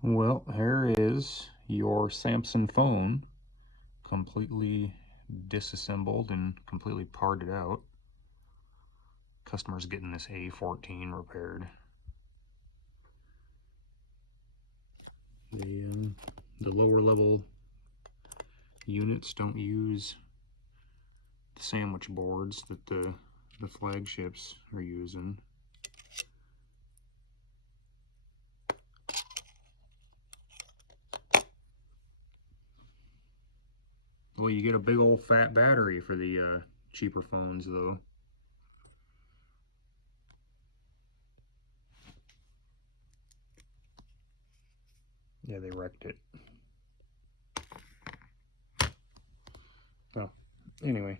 Well, here is your Samsung phone, completely disassembled and completely parted out. Customer's getting this A14 repaired. The lower level units don't use the sandwich boards that the flagships are using. Well, you get a big old fat battery for the cheaper phones, though. Yeah, they wrecked it. Well, anyway.